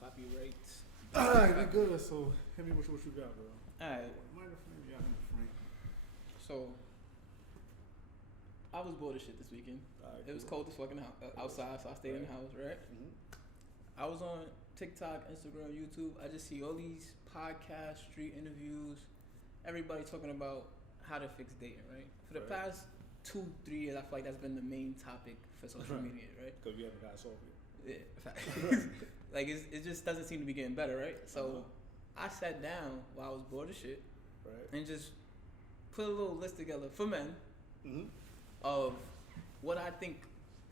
copyrights. Alright, we good. So hit me with what you got, bro. Alright, Microphone, yeah, I'm frame. so I was bored as shit this weekend. Alright, It was cool. cold as fucking outside, so I stayed in the house, right? Mhm. I was on TikTok, Instagram, YouTube. I just see all these podcasts, street interviews, everybody talking about how to fix dating, right? For the Right. past 2-3 years, I feel like that's been the main topic for social Right. media, right? Because we haven't got it solved yet. Yeah, fact. Like it just doesn't seem to be getting better, right? So I sat down while I was bored as shit Right. and just put a little list together for men Mm-hmm. of what I think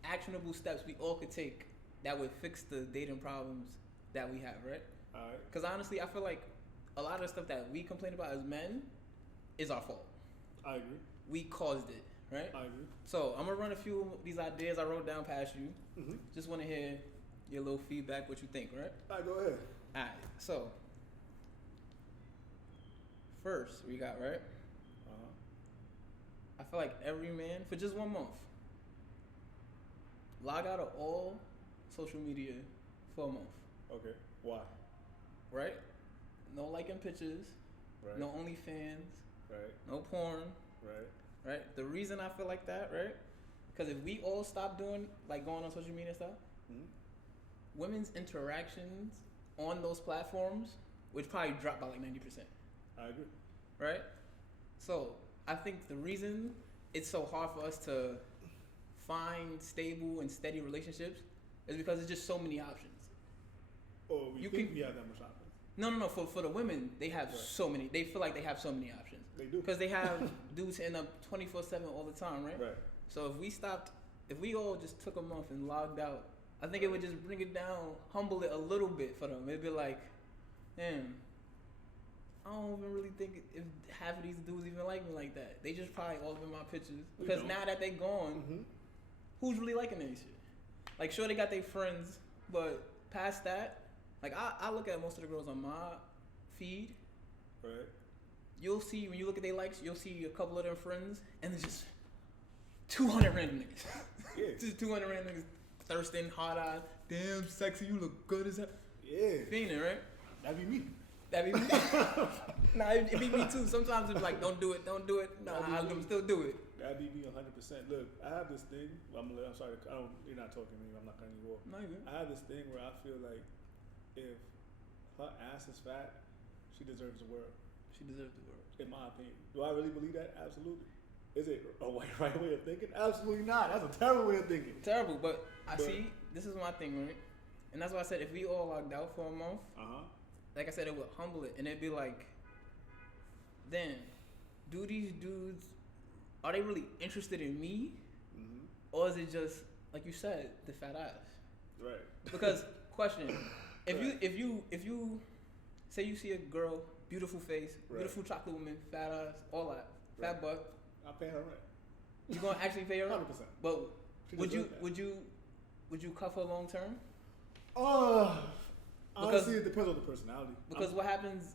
actionable steps we all could take that would fix the dating problems that we have, right? Alright. Because honestly, I feel like a lot of the stuff that we complain about as men is our fault. I agree. We caused it, right? I agree. So I'm gonna run a few of these ideas I wrote down past you. Mm-hmm. Just want to hear your little feedback, what you think, right? Alright, go ahead. Alright, so first we got, right? Uh-huh. I feel like every man, for just 1 month, log out of all social media for a month, Okay. Why? right? No liking pictures, Right. no OnlyFans, Right. no porn, Right. right? The reason I feel like that, right? Because if we all stop doing, like going on social media and stuff, Mm-hmm. women's interactions on those platforms would probably drop by like 90%, I agree. right? So I think the reason it's so hard for us to find stable and steady relationships is because there's just so many options. Or we You think can- we have that much options. No. For the women, they have Right. so many. They feel like they have so many options They do. because they have dudes hitting up 24/7 all the time, right? Right. So if we all just took a month and logged out, I think it would just bring it down, humble it a little bit for them. It'd be like, damn, I don't even really think if half of these dudes even like me like that. They just probably all in my pictures We because don't. now that they gone, Mm-hmm. who's really liking that shit? Like, sure, they got their friends, but past that, like, I look at most of the girls on my feed. Right. You'll see, when you look at their likes, you'll see a couple of their friends, and it's just 200 random niggas. Yeah. Just 200 random niggas thirsting, hard eyes. Damn, sexy, you look good as hell. Yeah. Fiending, right? That'd be me. That be me. Nah, it be me too. Sometimes it's like, don't do it. Nah, That'd be I'm me. still do it. That'd be me 100%. Look, I have this thing. I'm sorry. You're not talking to me. I'm not cutting you off. No, you good. I have this thing where I feel like if her ass is fat, she deserves the world. She deserves the world. In my opinion, do I really believe that? Absolutely. Is it a right way of thinking? Absolutely not. That's a terrible way of thinking. Terrible, but I But- see, this is my thing, right? And that's why I said if we all logged out for a month, Uh huh. like I said, it would humble it, and it'd be like, then, do these dudes, are they really interested in me, Mm-hmm. or is it just like you said, the fat ass? Right. Because question, if Right. you say you see a girl, beautiful face, Right. beautiful chocolate woman, fat ass, all that, fat Right. butt, I pay her rent. you gonna actually pay her? 100%. But She would you deserves that. would you cuff her long term? Oh, Because- honestly, it depends on the personality. Because what happens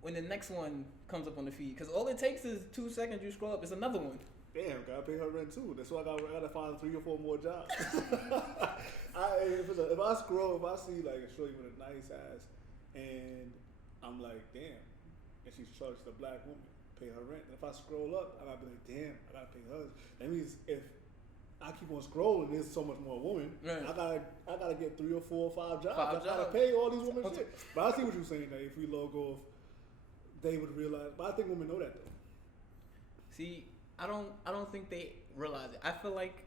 when the next one comes up on the feed? Because all it takes is 2 seconds. You scroll up, it's another one. Damn, gotta pay her rent too. That's why I gotta find 3 or 4 more jobs. If I scroll, if I see like a shorty with a nice ass, and I'm like, damn, and she's charged a black woman, pay her rent. And if I scroll up, I gotta be like, damn, I gotta pay hers. That means if I keep on scrolling, there's so much more women. Right. I gotta get 3 or 4 or 5 jobs. Five I gotta jobs. pay all these women shit. But I see what you're saying. That if we log off, they would realize. But I think women know that though. See, I don't think they realize it. I feel like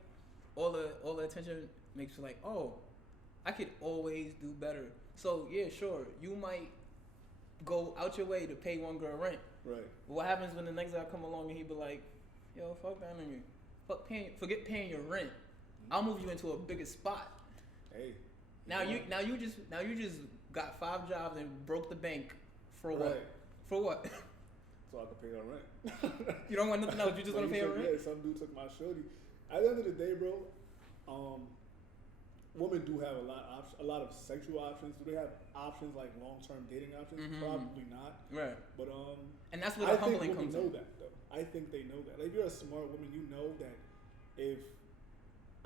all the attention makes you like, oh, I could always do better. So yeah, sure, you might go out your way to pay one girl rent. Right. But what happens when the next guy come along and he be like, yo, fuck that nigga. Forget paying your rent. I'll move you into a bigger spot. Hey. Now you just got 5 jobs and broke the bank for what? Right. For what? So I could pay her rent. You don't want nothing else. You just want to pay her rent. Yeah, some dude took my shorty. At the end of the day, bro, women do have a lot of sexual options. Do they have options like long-term dating options? Mhm. Probably not. Right. But And that's where I the think humbling women comes know in. that though. I think they know that. Like, if you're a smart woman, you know that if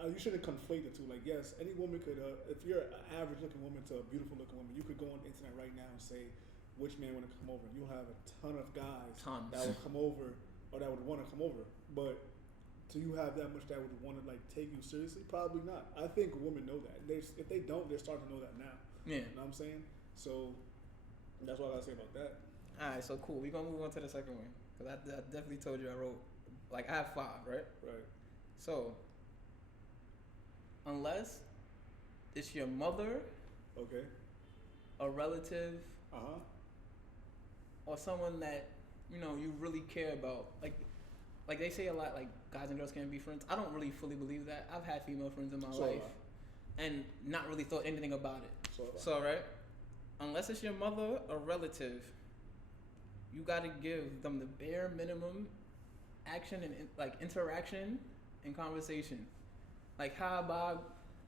you shouldn't conflate the two. Like, yes, any woman could, if you're an average looking woman to a beautiful looking woman, you could go on the internet right now and say, which man want to come over? You'll have a ton of guys that would come over or that would want to come over. But do you have that much that would want to like take you seriously? Probably not. I think women know that. If they don't, they're starting to know that now. Yeah. You know what I'm saying? So that's what I gotta say about that. All right, so cool. We're going to move on to the second one. Because I definitely told you I wrote, like, I have 5, right? Right. So, unless it's your mother, Okay. a relative, Uh-huh. or someone that, you know, you really care about. Like they say a lot, like, guys and girls can't be friends. I don't really fully believe that. I've had female friends in my life and not really thought anything about it. So, right? Unless it's your mother or relative, you got to give them the bare minimum action and like interaction and conversation. Like, hi Bob,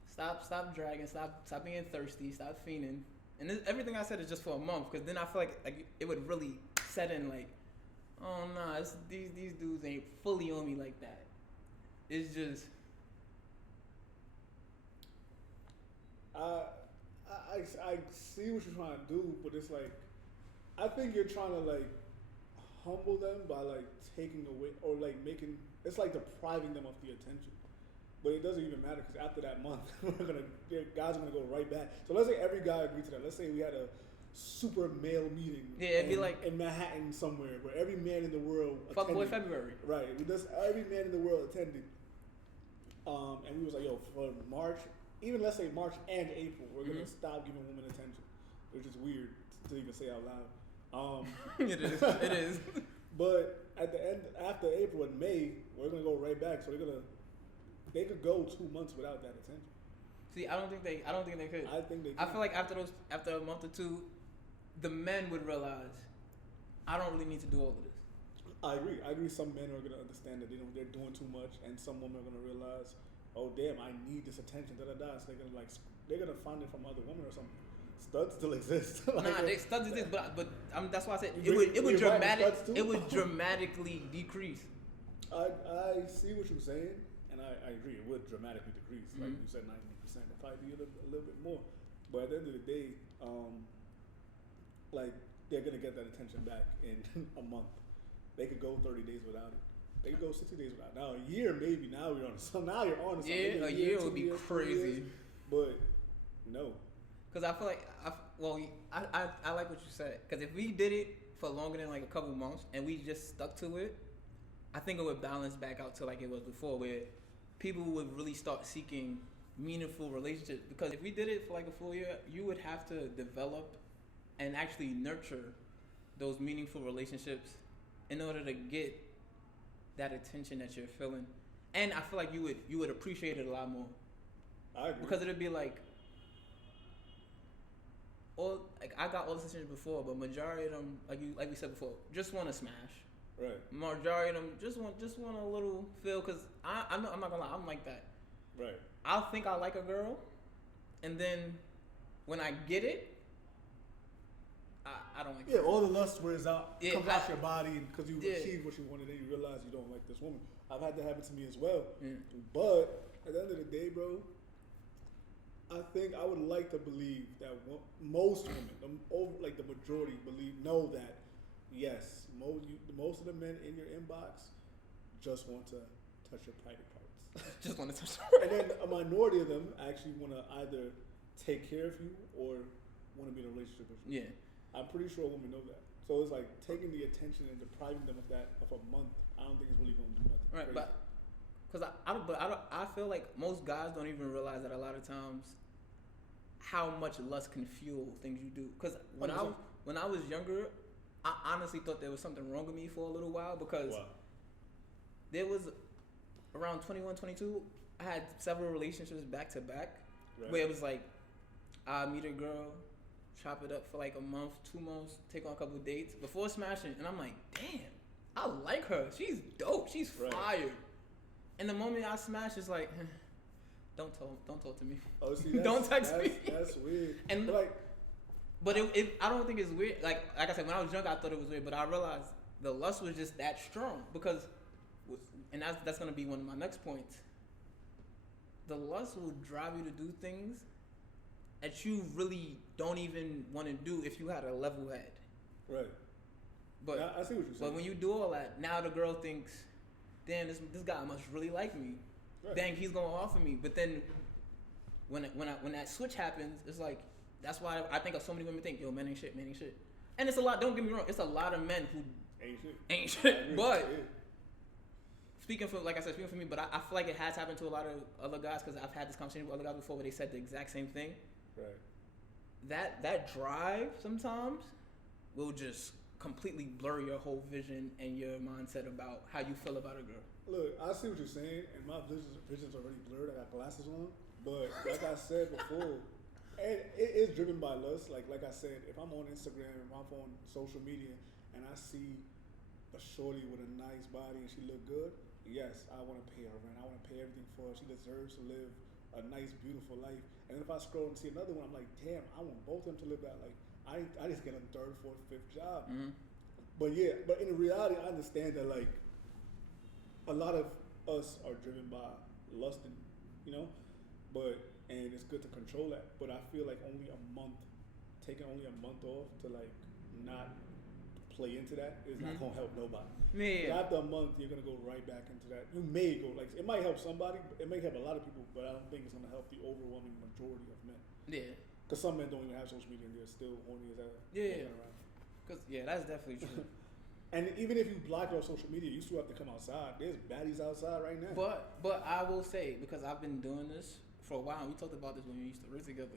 stop dragging, stop being thirsty, stop fiending. And everything I said is just for a month, because then I feel like it would really set in like, oh nah, these dudes ain't fully on me like that. It's just I see what you're trying to do, but it's like, I think you're trying to like humble them by like taking away or like making, it's like depriving them of the attention. But it doesn't even matter, because after that month, guys are gonna go right back. So let's say every guy agreed to that. Let's say we had a super male meeting. Yeah, it'd be like in Manhattan somewhere, where every man in the world Fuckboy February. Right. Every man in the world attended. And we was like, yo, for March, even let's say March and April, we're gonna stop giving women attention, which is weird to even say out loud. It is. But at the end, after April and May, we're gonna go right back. So they could go 2 months without that attention. See, I don't think they could. I think they could. I feel like after a month or two, the men would realize, I don't really need to do all of this. I agree. Some men are gonna understand that they're doing too much, and some women are gonna realize, oh damn, I need this attention. So they're gonna find it from other women or something. Studs still exist. Studs exist, but that's why I said it would dramatically decrease. I see what you're saying, and I agree. It would dramatically decrease. Like you said, 90%. It'd probably be a little bit more. But at the end of the day, like they're gonna get that attention back in a month. They could go 30 days without it. They could go 60 days without it. Now a year, maybe. Now you're on to something. Yeah, a year would be crazy. But no. Because I feel like I like what you said. Because if we did it for longer than like a couple months and we just stuck to it, I think it would balance back out to like it was before, where people would really start seeking meaningful relationships. Because if we did it for like a full year, you would have to develop and actually nurture those meaningful relationships in order to get that attention that you're feeling. And I feel like you would appreciate it a lot more. I agree. Because it'd be like, I got all the situations before, but majority of them, like we said before, just want to smash. Right. Majority of them just want a little feel, because I'm not gonna lie, I'm like that. Right. I'll think I like a girl, and then when I get it, I don't like it. Yeah, all the lust wears out, comes out your body because you achieved what you wanted, and you realize you don't like this woman. I've had that happen to me as well. Yeah. But at the end of the day, bro, I think I would like to believe that most women, the majority, know that yes, most of the men in your inbox just want to touch your private parts. Just want to touch. And then a minority of them actually want to either take care of you or want to be in a relationship with you. Yeah. I'm pretty sure women know that. So it's like taking the attention and depriving them of that of a month. I don't think it's really going to do nothing. Right, crazy. but I feel like most guys don't even realize that a lot of times how much lust can fuel things you do. Because when I was younger, I honestly thought there was something wrong with me for a little while, because there was around 21, 22, I had several relationships back to back, where it was like I meet a girl, chop it up for like a month, 2 months, take on a couple of dates before smashing, and I'm like, damn, I like her. She's dope. She's fire. And the moment I smash, it's like, don't talk to me. Oh, see, don't text me. That's weird. And but I don't think it's weird. Like I said, when I was young, I thought it was weird, but I realized the lust was just that strong, because, and that's gonna be one of my next points. the lust will drive you to do things that you really don't even want to do if you had a level head. Right. But Now, I see what you're saying. But when you do all that, now the girl thinks, damn, this guy must really like me. Right. Dang, he's gonna offer me. But then when that switch happens, it's like that's why I think so many women think, yo, men ain't shit, men ain't shit. And it's a lot. Don't get me wrong, it's a lot of men who ain't shit. Ain't shit. But speaking for me, but I feel like it has happened to a lot of other guys because I've had this conversation with other guys before where they said the exact same thing. Right. That drive sometimes will just completely blur your whole vision and your mindset about how you feel about a girl. Look, I see what you're saying, and my vision's already blurred. I got glasses on, but like I said before, and it is driven by lust. Like I said, if I'm on Instagram, if I'm on social media, and I see a shorty with a nice body and she look good, yes, I want to pay her rent. I want to pay everything for her. She deserves to live a nice, beautiful life. And if I scroll and see another one, I'm like, damn, I want both of them to live that life. I just get a third, fourth, fifth job. Mm-hmm. But yeah, but in reality, I understand that like a lot of us are driven by lust, and, you know, and it's good to control that. But I feel like taking only a month off to like not play into that is not gonna help nobody. Yeah. After a month, you're gonna go right back into that. You may go like it might help somebody, it may help a lot of people, but I don't think it's gonna help the overwhelming majority of men. Yeah. Because some men don't even have social media and they're still horny as hell. Yeah. Because that's definitely true. And even if you block your social media, you still have to come outside. There's baddies outside right now. But I will say, because I've been doing this for a while, and we talked about this when we used to work together.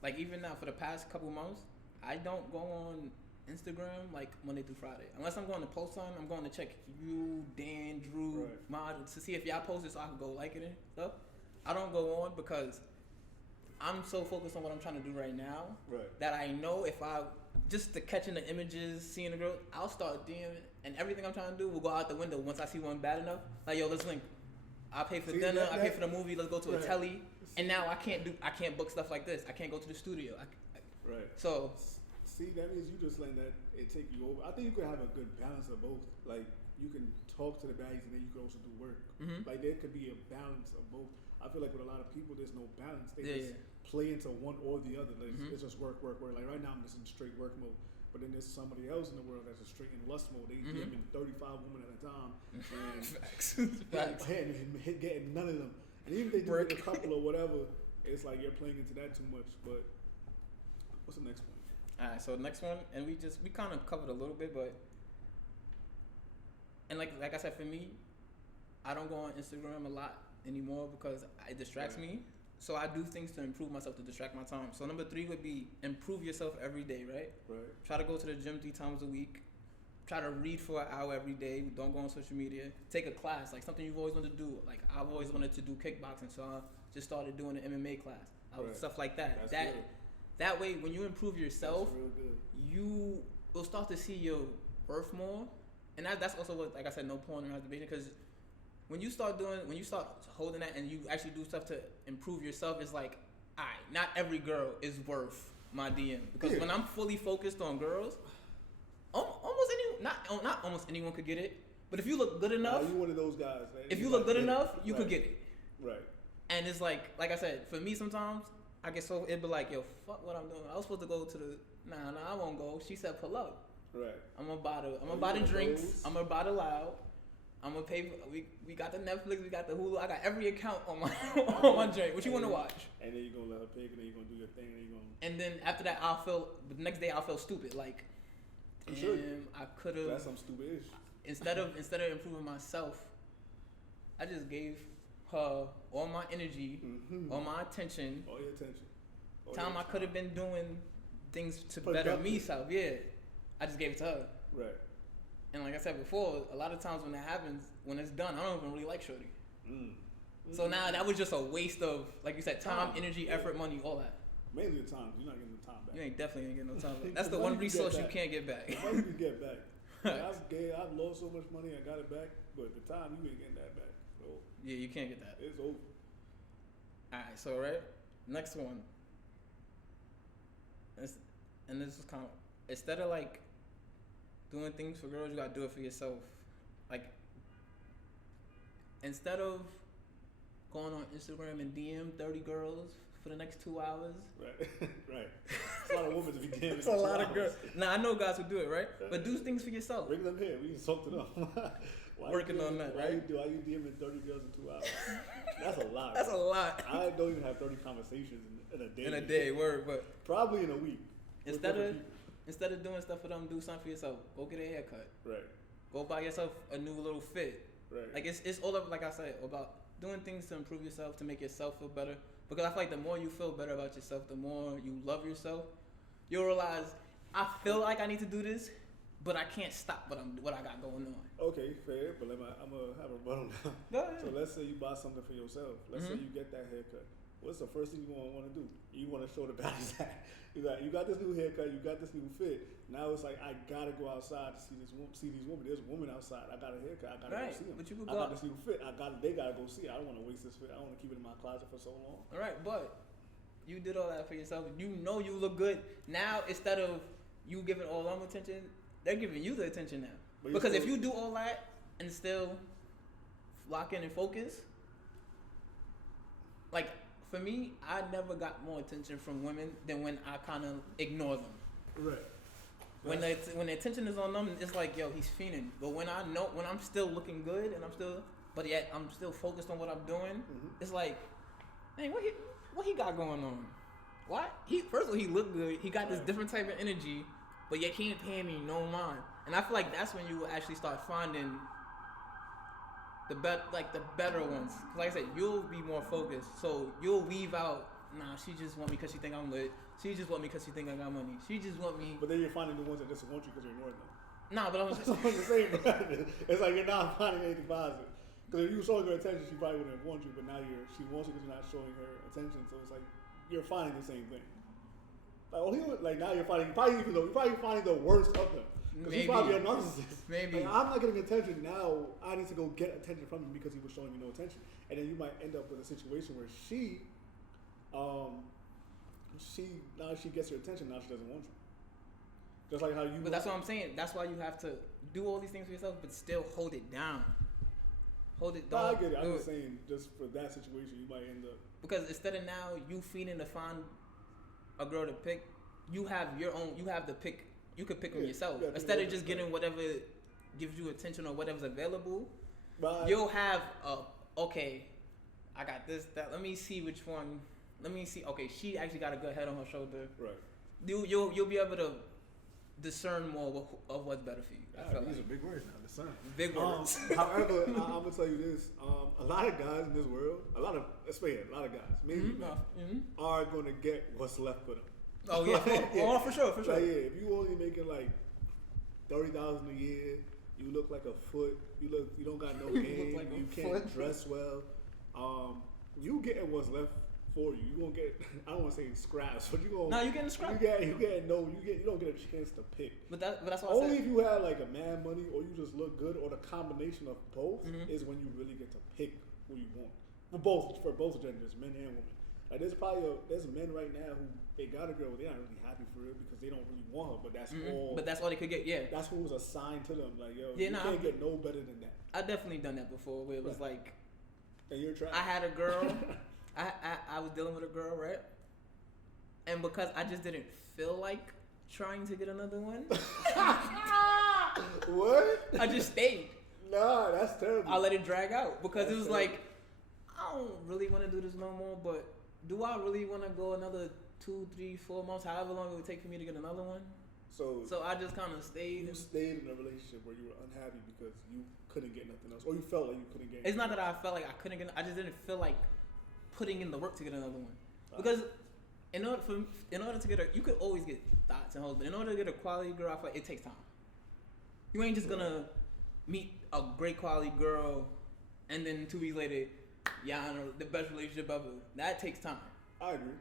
Like even now, for the past couple months, I don't go on Instagram like Monday through Friday. Unless I'm going to post something, I'm going to check you, Dan, Drew, Mod, to see if y'all posted so I can go like it and stuff. I don't go on because I'm so focused on what I'm trying to do right now that I know if I just the catching the images, seeing the girl, I'll start DMing, and everything I'm trying to do will go out the window once I see one bad enough. Like, yo, let's link. I pay for dinner. I pay for the movie. Let's go to a telly. And now I can't book stuff like this. I can't go to the studio. So see, that means you just letting that it take you over. I think you could have a good balance of both. Like you can talk to the baddies and then you can also do work. Mm-hmm. Like there could be a balance of both. I feel like with a lot of people, there's no balance. They just play into one or the other. Like, it's just work. Like right now, I'm just in straight work mode. But then there's somebody else in the world that's just straight in lust mode. They DMing 35 women at a time and getting none of them. And even if they do get a couple or whatever, it's like you're playing into that too much. But what's the next one? All right, so the next one, and we kind of covered a little bit, but and like I said, for me, I don't go on Instagram a lot anymore because it distracts me. So I do things to improve myself to distract my time. So number 3 would be improve yourself every day, right? Try to go to the gym 3 times a week. Try to read for an hour every day. Don't go on social media. Take a class, like something you've always wanted to do. Like I've always wanted to do kickboxing, so I just started doing an MMA class. Stuff like that. That way, when you improve yourself, you will start to see your worth more. And that's also what, like I said, no porn or masturbation, because when you start holding that and you actually do stuff to improve yourself, it's like, all right, not every girl is worth my DM. Because when I'm fully focused on girls, not almost anyone could get it. But if you look good enough, you one of those guys. Man. If you look good enough, you could get it. Right. And it's like I said, for me sometimes, I get so, it'd be like, yo, fuck what I'm doing. I was supposed to go to I won't go. She said pull up. Right. I'm gonna buy the drinks. I'm gonna buy the loud. I'm gonna pay. We got the Netflix. We got the Hulu. I got every account on my on my drink. What you want to watch? And then you're gonna let her pick, and then you're gonna do your thing, and then after that, the next day I'll feel stupid. Like, damn, I could have. That's some stupid ish. Instead of improving myself, I just gave her all my energy, all my attention, all your attention. Time I could have been doing things to better myself. Yeah, I just gave it to her. Right. And like I said before, a lot of times when that happens, when it's done, I don't even really like shorty. So now that was just a waste of, like you said, time, energy, effort, money, all that. Mainly the time. You're not getting the time back. You ain't definitely ain't getting no time back. That's the one resource you can't get back. The money you get back. I've lost so much money, I got it back, but the time you ain't getting that back. So yeah, you can't get that. It's over. Alright, so next one. And this is kind of, instead of like doing things for girls, you gotta do it for yourself. Like, instead of going on Instagram and DM 30 girls for the next 2 hours. Right, right. It's a lot of women to be DMing. It's a lot of girls. Now I know guys who do it, right? But do things for yourself. Bring them here. We can talk to them. Working on that, right? Why you DMing 30 girls in 2 hours? That's a lot. That's a lot. I don't even have 30 conversations in a day. In a day, word, but probably in a week. Instead of doing stuff for them, do something for yourself. Go get a haircut. Right. Go buy yourself a new little fit. Right. Like it's all of, like I said, about doing things to improve yourself, to make yourself feel better. Because I feel like the more you feel better about yourself, the more you love yourself. You'll realize I feel like I need to do this, but I can't stop what I got going on. Okay, fair. But I'm gonna have a run now. Go ahead. So let's say you buy something for yourself. Let's say you get that haircut. What's the first thing you want to do? You want to show the guys that you got this new haircut, you got this new fit. Now it's like I gotta go outside to see these women. There's a woman outside. I got a haircut. I gotta go see them. But you I got this new fit. They gotta go see it. I don't want to waste this fit. I don't want to keep it in my closet for so long. All right, but you did all that for yourself. You know you look good. Now instead of you giving all them attention, they're giving you the attention now. Because if you do all that and still lock in and focus, like. For me, I never got more attention from women than when I kind of ignore them. Right. When the attention is on them, it's like, yo, he's fiending. But when I'm still looking good and but yet I'm still focused on what I'm doing, it's like, man, what he got going on? What? First of all, he looked good. He got this different type of energy, but yet he ain't paying me no mind. And I feel like that's when you will actually start finding the better ones. Cause like I said, you'll be more focused. So you'll weave out, nah, she just want me because she think I'm lit. She just want me because she think I got money. She just want me. But then you're finding the ones that just want you because you're ignoring them. Nah, but I'm just saying. It's like you're not finding anything positive. Because if you were showing her attention, she probably wouldn't have wanted you. But now she wants you because you're not showing her attention. So it's like you're finding the same thing. Now you're finding the worst of them. Because he's probably a narcissist. Maybe. Like, I'm not getting attention now. I need to go get attention from him because he was showing me no attention. And then you might end up with a situation where she gets your attention. Now she doesn't want you. Just like how you. But that's what I'm saying. That's why you have to do all these things for yourself, but still hold it down. Hold it down. I get it. I'm just saying, just for that situation, you might end up. Because instead of now you feeding to find a girl to pick, you have your own. You have the pick. You could pick them yourself. Instead of just getting whatever gives you attention or whatever's available, you'll have okay, I got this, that. Let me see which one. Let me see. Okay, she actually got a good head on her shoulder. Right. You'll be able to discern more of what's better for you. These are big words now. Discern. Big words. However, I'm gonna tell you this: a lot of guys in this world, a lot of guys, maybe are gonna get what's left for them. Oh yeah, for sure. Like, yeah, if you only making like $30,000 a year, you look like a foot. You don't got no game. Like you can't dress well. You getting what's left for you. You gonna get. I don't want to say scraps, but you gonna. No, you getting scraps. You don't get a chance to pick. But that's what only if you have like a mad money or you just look good or the combination of both is when you really get to pick who you want for both genders, men and women. Like there's men right now who they got a girl, but they're not really happy for it because they don't really want her. But that's all. But that's all they could get. Yeah. That's what was assigned to them. Like you can't get no better than that. I definitely done that before. Where it was like, and you're trying. I had a girl. I was dealing with a girl, right? And because I just didn't feel like trying to get another one. What? I just stayed. Nah, that's terrible. I let it drag out because it was like, I don't really want to do this no more, but. Do I really want to go another 2, 3, 4 months, however long it would take for me to get another one? So I just kind of stayed. You stayed in a relationship where you were unhappy because you couldn't get nothing else, or you felt like you couldn't get. It's not that I felt like I couldn't get. I just didn't feel like putting in the work to get another one. Because in order to get you could always get thoughts and hoes, but in order to get a quality girl, I feel like it takes time. You ain't just gonna meet a great quality girl, and then 2 weeks later. Yeah, I know, the best relationship ever. That takes time. I agree.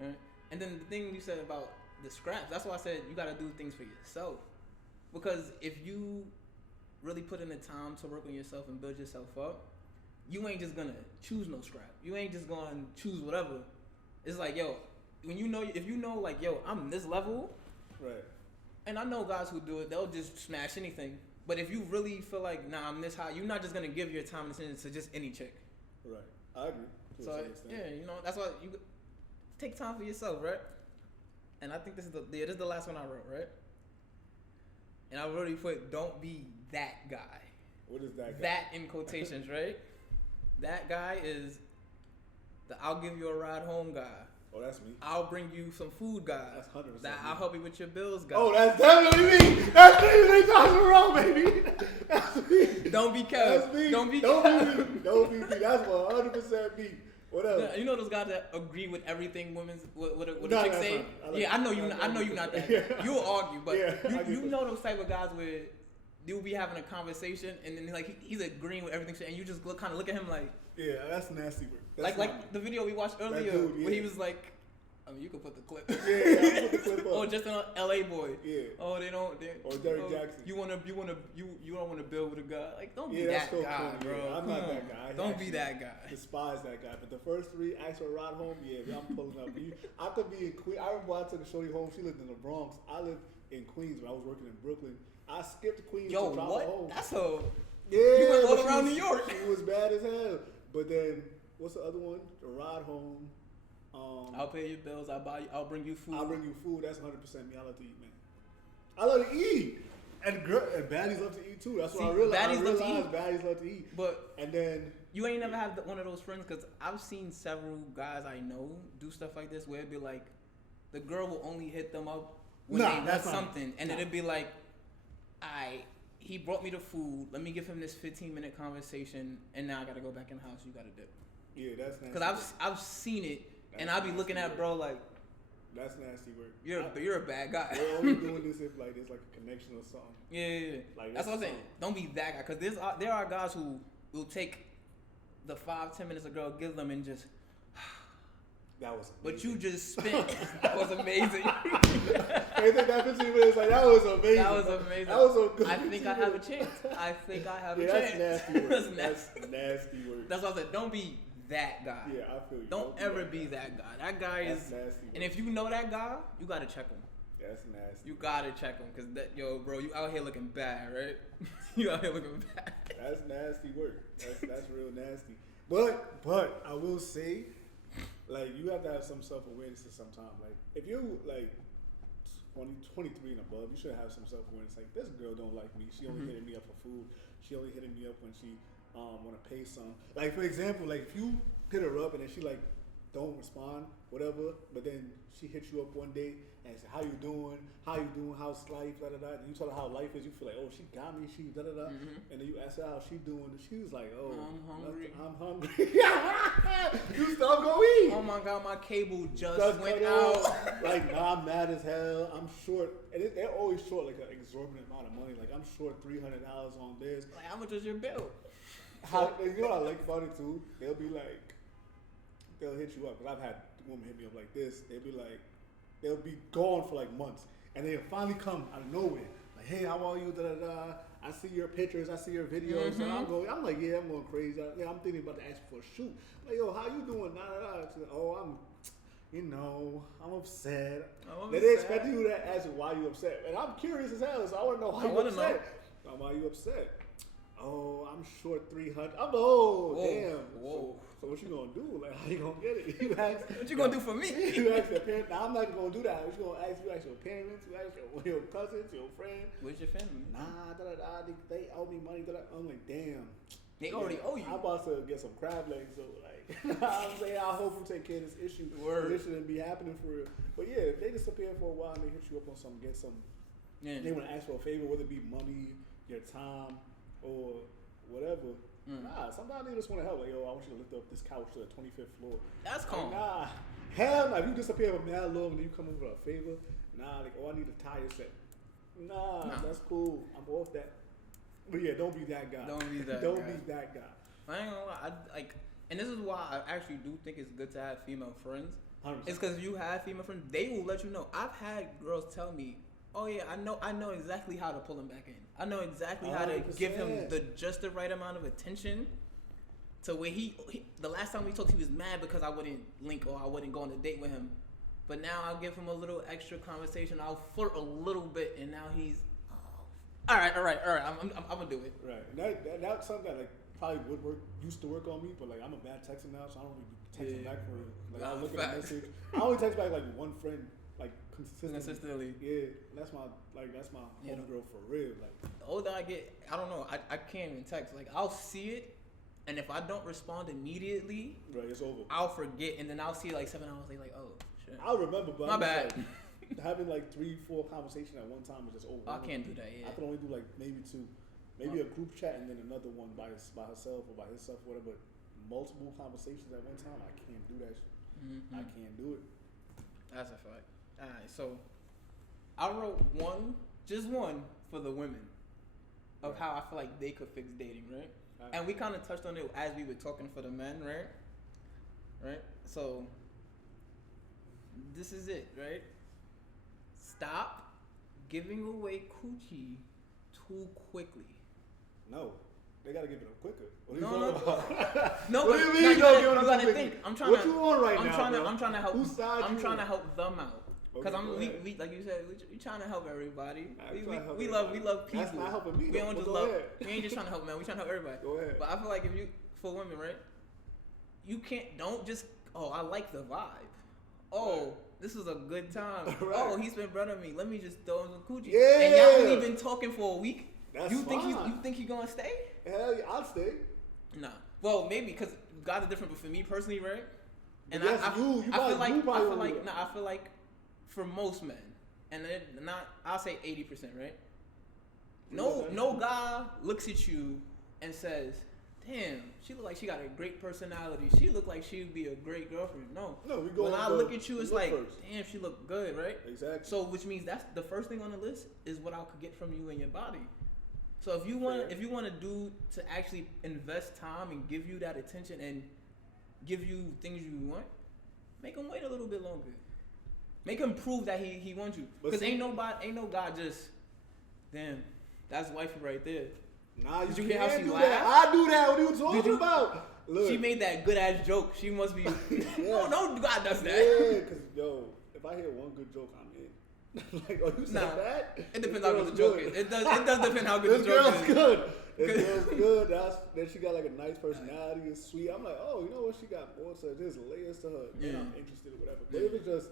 Right? And then the thing you said about the scraps, that's why I said you gotta do things for yourself. Because if you really put in the time to work on yourself and build yourself up, you ain't just gonna choose no scrap. You ain't just gonna choose whatever. It's like, yo, if you know like, yo, I'm this level. Right. And I know guys who do it, they'll just smash anything. But if you really feel like, nah, I'm this high, you're not just gonna give your time and attention to just any chick. Right. I agree. To a So certain extent. yeah, you know that's why you take time for yourself, right? And I think this is the last one I wrote, right? And I already put don't be that guy. What is that guy? That in quotations, right? That guy is the I'll give you a ride home guy. Oh, that's me. I'll bring you some food guy. That's 100%. That I'll help you with your bills guy. Oh, that's definitely me. That's me. Josh Monroe, baby. That's me. Don't be Kev. That's me. Don't be Don't Kev. be me. Don't be me. That's 100% me. What else? Yeah, you know those guys that agree with everything women's what a No, chick that's say? not. I like Yeah, I know that. you. I know you not that. Yeah. You'll argue, but Yeah, I you get know those type of guys where you'll be having a conversation and then like he's agreeing with everything, and you just kind of look at him like Yeah, that's nasty work. That's not me. like the video we watched earlier dude, yeah. where he was like, I mean, you can put the clip. Yeah, I'll put the clip up. Or just an LA boy. Yeah. Oh, they don't. Or Derrick Jackson. You don't want to build with a guy. Like, don't be Yeah, that's that so guy, funny. bro. Yeah, I'm Come not on. that guy. I Don't be actually that guy. despise that guy. But the first three, ask for a ride home, yeah, I'm pulling up. I could be in Queens. I remember I took a shorty home. She lived in the Bronx. I lived in Queens when I was working in Brooklyn. I skipped Queens Yo, to drop what? her home. That's a. Yeah, You went all but she around was- New York. She was bad as hell. But then, what's the other one? The ride home. I'll pay your bills. I'll bring you food. I'll bring you food. That's 100% me. I love to eat, man. I love to eat. And baddies love to eat too. That's what I See, realized. baddies love to eat. Baddies love to eat. But And then, you ain't never had one of those friends because I've seen several guys I know do stuff like this where it'd be like, the girl will only hit them up when Nah, they want that's not- something, and nah. it'd be like, he brought me the food. Let me give him this 15-minute conversation, and now I gotta go back in the house. You gotta dip. yeah, that's nasty. Because I've seen it, and That's I'll be looking nasty at bro like, That's nasty work. you're a bad guy. We're only doing this if like there's like a connection or something. Yeah. Like, That's what I'm that's saying. Don't be that guy, because there are guys who will take the 5-10 minutes a girl gives them and just. That was. But you amazing. just spent. That was amazing. They think that 15 minutes like that was amazing. That was amazing. That was a good. I think 15 I have a minutes. chance. I think I have Yeah, a that's chance. nasty work. That's That's nasty. nasty work. That's what I said. Don't be that guy. Yeah, I feel you. Don't ever be that guy. That guy That's is. nasty. And if you know that guy, you gotta check him. That's nasty. You gotta check him, cause bro, you out here looking bad, right? You out here looking bad. That's nasty work. That's real nasty. But I will say, like, you have to have some self awareness at some time. Like, if you're like 23 and above, you should have some self awareness. Like, this girl don't like me. She only hitting me up for food. She only hitting me up when she want to pay some. Like, for example, like if you hit her up and then she like don't respond, whatever, but then she hits you up one day and say, how you doing? How's life? Da da da. And you tell her how life is. You feel like, oh, she got me. She da da da. And then you ask her how she doing, and she was like, oh, I'm hungry. nothing. I'm hungry. You still go eat. Oh my god, my cable just went cut out. off. Like, nah, I'm mad as hell. I'm short, and they're always short like an exorbitant amount of money. Like, I'm short $300 on this. Like, how much was your bill? You know what I like about it too? They'll be like, they'll hit you up. Cause I've had women hit me up like this. They'll be like, they'll be gone for like months, and they'll finally come out of nowhere. Like, hey, how are you? Da da da. I see your pictures. I see your videos. And I'm like, yeah, I'm going crazy. Yeah, I'm thinking about to ask you for a shoot. Like, yo, how you doing? Da da da. She's like, oh, I'm upset. I'm Then they upset. expect you to ask you why you upset, and I'm curious as hell. So I want to know why you upset. Why you upset? Oh, I'm short 300. I'm Whoa, damn. whoa. So what you gonna do? Like, how you gonna get it? You ask. What you gonna do for me? You ask your parents. Now I'm not gonna do that. What you gonna ask? You ask your parents. You ask your cousins, your friend. Where's your family? Nah, da da da. They owe me money. Da, da. I'm like, damn. They already owe you. I'm about to get some crab legs. So like, I'm saying, I hope you take care of this issue. Word. This shouldn't be happening for real. But yeah, if they disappear for a while and they hit you up on something, get some. Yeah. They want to ask for a favor, whether it be money, your time, or whatever. Nah, sometimes they just want to help. Like, yo, I want you to lift up this couch to the 25th floor. That's Like, calm. nah, hell no. If you disappear for mad long and you come over for a favor, nah, like, oh, I need a tire set. Nah, that's cool. I'm off that. But yeah, don't be that guy. Don't be that Don't guy. be that guy. I ain't gonna lie. And this is why I actually do think it's good to have female friends. 100%. It's because if you have female friends, they will let you know. I've had girls tell me, "Oh yeah, I know exactly how to pull him back in. I know exactly how to give him 100%. just the right amount of attention." To where he the last time we talked, he was mad because I wouldn't link or I wouldn't go on a date with him. But now I'll give him a little extra conversation. I'll flirt a little bit, and now he's, all right. I'm gonna do it. Right. And that's something that, like, probably used to work on me, but like I'm a bad texter now, so I don't really text back for real. Like I look at the message. I only text back like one friend, like consistently. Yeah, that's my homegirl for real. Like the older I get, I don't know. I can't even text. Like I'll see it, and if I don't respond immediately, right, it's over. I'll forget, and then I'll see it like 7 hours later. Like, oh shit. I'll remember, but my bad. Like, having like 3-4 conversations at one time is just over. I can't do that. Yeah. I can only do like maybe 2. Maybe a group chat and then another one by herself or by himself, whatever. Multiple conversations at one time, I can't do that. Mm-hmm. I can't do it. That's a fact. All right, so I wrote just one for the women of how I feel like they could fix dating, right? And we kind of touched on it as we were talking for the men, right? Right. So this is it, right? Stop giving away coochie too quickly. No, they gotta give it up quicker. What No, what do you mean? You gotta think. I'm trying what to. you on right I'm now? trying to help. Whose side I'm you trying on? to help them out. Because Okay, we like you said, we trying to help everybody. We everybody. love people. That's not helping me. We don't just go love. ahead. We ain't just trying to help, man. We trying to help everybody. Go ahead. But I feel like for women, right? You don't just. Oh, I like the vibe. Oh, right. This is a good time. Right. Oh, he spent bread on me. Let me just throw him some coochie. Yeah. And y'all only been talking for a week. That's you think fine. you think he gonna stay? Hell yeah, I'll stay. Nah. Well, maybe because guys are different, but for me personally, right? And yes, I feel like for most men, and I'll say 80%, right? No guy looks at you and says, "Damn, she look like she got a great personality. She look like she would be a great girlfriend." No, we go. When I look at you, it's like, "Damn, she look good," right? Exactly. So, which means that's the first thing on the list is what I could get from you and your body. So if you want a dude to actually invest time and give you that attention and give you things you want, make him wait a little bit longer. Make him prove that he wants you. Because ain't no guy just, damn, that's wifey right there. Nah, Did you can't hear how she do laughed? that. I do that. What are you talking about? Look. She made that good ass joke. She must be. Yeah. No guy does that. Yeah, because if I hear one good joke, I'm in. Like, oh, you said that? It depends how good the joke is. It does depend how good the joke is. This girl's good. This girl's good. Then she got like a nice personality. It's sweet. I'm like, oh, you know what? She got more to there's layers to her. Yeah. I'm interested or whatever. But if it's just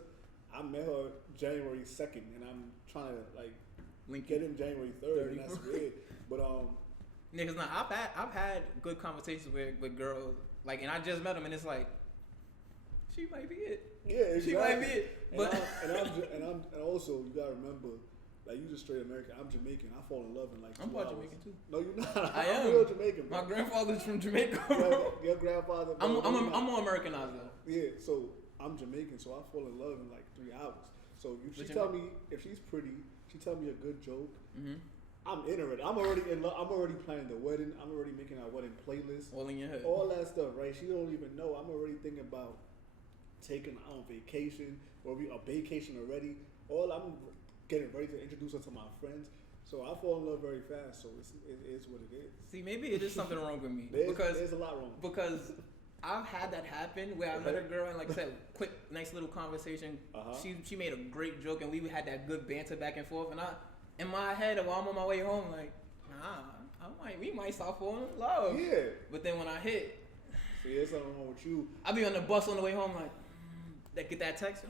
I met her January 2nd and I'm trying to like get him January 3rd, and that's weird. But yeah, cause I've had good conversations with girls like, and I just met them and it's like, she might be it. Yeah, exactly. She might be it. But and also you gotta remember, like you just straight American. I'm Jamaican. I fall in love in like 2 I'm part hours. Jamaican too. No, you're not. I am. I'm real Jamaican. Bro. My grandfather's from Jamaica. Bro. Your grandfather. I'm more Americanized though. Yeah, so I'm Jamaican, so I fall in love in like 3 hours. So if she tell me if she's pretty, she tell me a good joke. Mm-hmm. I'm interested. I'm already in love. I'm already planning the wedding. I'm already making our wedding playlist. All in your head. All that stuff, right? She don't even know. I'm already thinking about taking her on vacation or a vacation already. I'm getting ready to introduce her to my friends. So I fall in love very fast. So it is what it is. See, maybe it is something wrong with me there's a lot wrong. Because I've had that happen where I met a girl and like I said, quick, nice little conversation. She made a great joke and we had that good banter back and forth. And in my head, while I'm on my way home, like, we might start falling in love. Yeah. But then when I hit, see, there's something wrong with you. I be on the bus on the way home, like, get that text.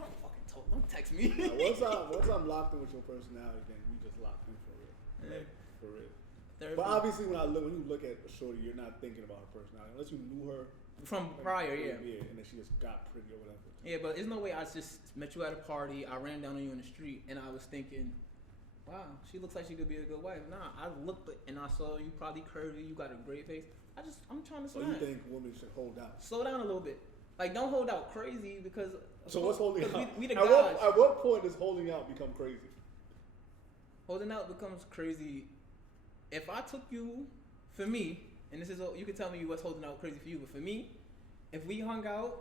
Don't text me. Once I'm locked in with your personality, then we just locked in for real. Yeah. For real. Therapy. But obviously, when you look at a shorty, you're not thinking about her personality unless you knew her from prior, yeah. Yeah, and then she just got pretty or whatever. Yeah, but there's no way I just met you at a party, I ran down on you in the street, and I was thinking, wow, she looks like she could be a good wife. Nah, I looked and I saw you probably curvy, you got a great face. I'm trying to So you think women should hold out? Slow down a little bit. Like, don't hold out crazy because. So what's holding out? We the at guys. At what point does holding out become crazy? Holding out becomes crazy if I took you, for me, and this is you can tell me what's holding out crazy for you, but for me, if we hung out